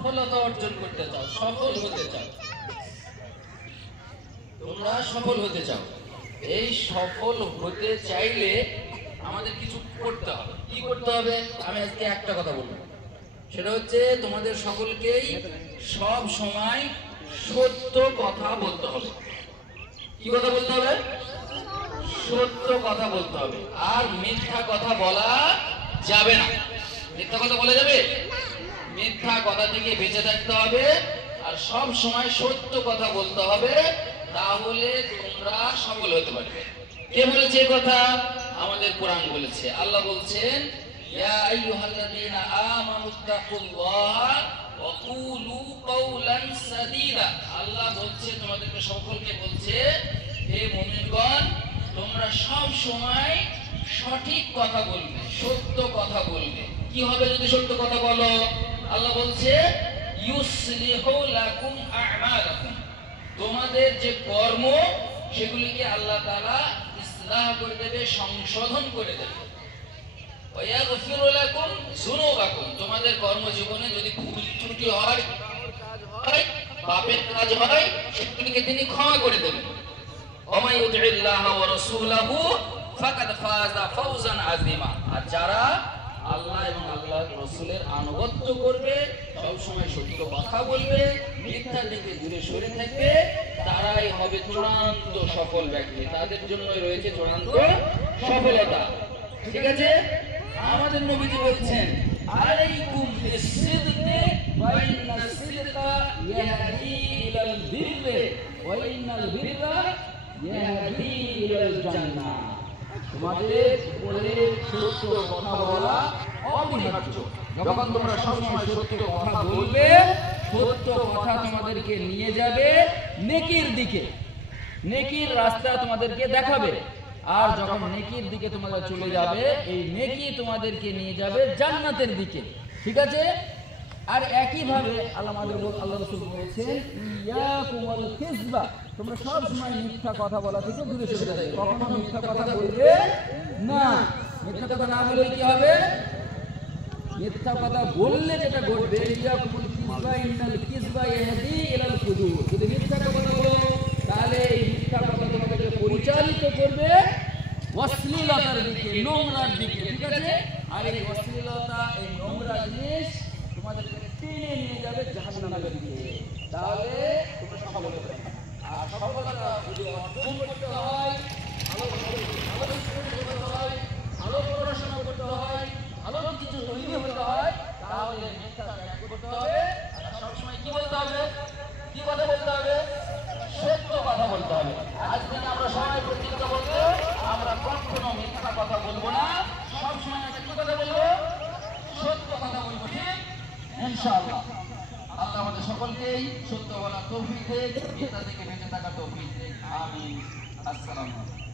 সফলতা অর্জন করতে চাও, সফল হতে চাও, তোমরা সফল হতে চাও, এই সফল হতে চাইলে আমাদের কিছু করতে হবে। কি করতে হবে? আমি আজকে একটা কথা বলবো, সেটা হচ্ছে তোমাদের সকলকেই সব সময় সত্য কথা বলতে হবে। কি কথা বলতে হবে? সত্য কথা বলতে হবে। আর মিথ্যা কথা বলা যাবে না। মিথ্যা কথা বলা যাবে? মিথ্যা কথা থেকে বেঁচে থাকতে হবে আর সব সময় সত্য কথা বলতে হবে, তাহলে তোমরা সফল হতে পারবে। কে বলেছে এই কথা? আমাদের কোরআন বলেছে। আল্লাহ বলছেন, ইয়া আইয়ুহাল্লাযীনা আমানুত্তাকুল্লাহা ওয়া কুলু কাওলান সাদীদা। আল্লাহ বলছে, তোমাদেরকে সকলকে বলছে, হে মুমিনগণ, তোমরা সব সময় সঠিক কথা বলবে, সত্য কথা বলবে। কি হবে যদি সত্য কথা বলো? আল্লাহ বলছে, ইউসলিহু লাকুম আ'মালাকুম। তোমাদের যে কর্ম সেগুলিকে আল্লাহ তাআলা ইসলাহ করে দেবে, সংশোধন করে দেবে। ওয়া ইয়াগফিরু লাকুম যুনুবাকুম। তোমাদের কর্মজীবনে যদি ভুল ত্রুটি হয়, পাপের কাজ হয়, সেগুলিকে তিনি ক্ষমা করে দেবেন। ওয়া মান ইউতি'িল্লাহ ওয়া রাসূলাহু ফাকাদ ফাযা ফাওজান আযীমা। আর যারা আল্লাহ এবং আল্লাহর রাসূলের আনুগত্য করবে, সব সময় সত্য কথা বলবে, মিথ্যা থেকে দূরে সরে থাকবে, তারাই হবে চূড়ান্ত সফল ব্যক্তি। তাদের জন্যই রয়েছে চূড়ান্ত সফলতা। ঠিক আছে? আমাদের নবীজি বলছেন, আলাইকুম বিসিদকি ওয়া ইন্নাস সিদকা ইয়াহদি ইলাল বিররি ওয়া ইন্নাল বিররা ইয়াহদি ইলাল জান্নাহ। তোমাদের উপরে সত্য কথা বলা অপরিহার্য। যখন তোমরা সবসময় সত্য কথা বলবে, সত্য কথা তোমাদেরকে নিয়ে যাবে নেকির দিকে, নেকির রাস্তা তোমাদেরকে দেখাবে। আর যখন নেকির দিকে তোমরা চলে যাবে, এই নেকি তোমাদেরকে নিয়ে যাবে জান্নাতের দিকে। ঠিক আছে? আর একই ভাবে আল্লাহ রাসূল বলেছেন, ইয়াকুমুল কিযবা। তোমরা সব সময় মিথ্যা কথা বলা থেকে দূরে সরে যাবে, কখনো মিথ্যা কথা বলবে না। মিথ্যা কথা না বললে কি হবে? মিথ্যা কথা বললে যেটা ঘটবে, ইয়াকুমুল কিযবা ইন্নাল কিযবা ইয়াহদি ইলাল ফুজুর। যদি মিথ্যা কথা বলো, তাহলে এই মিথ্যা কথা তোমাদেরকে পরিচালিত করবে অশ্লীলতার দিকে, নোংরার দিকে। ঠিক আছে? আর এই অশ্লীলতা, এই নোংরা জিনিস তোমাদেরকে টেনে নিয়ে যাবে জাহান্নামের দিকে। তাহলে তোমরা সফল হতে পারবে। আর সফলতা যদি অর্জন করতে হয়, ভালো পড়াশোনা করতে হয়, ভালো কিছু তৈরি হতে হয়, তাহলে মিথ্যা ত্যাগ করতে হবে। আর সবসময় কি বলতে হবে? কি কথা বলতে হবে? সত্য কথা বলতে হবে। আজ থেকে আমরা সবাই প্রতিজ্ঞা বলবো, আমরা কখনো মিথ্যা কথা বলবো না, সবসময় একটা কি কথা বলবো? সত্য কথা বলবো। ঠিক? ইনশাআল্লাহ। আল্লাহ আমাদের সকলকেই সত্য বলার তৌফিক দেন, মিথ্যা থেকে বেঁচে থাকার তৌফিক দেন। আমিন। আসসালামু আলাইকুম।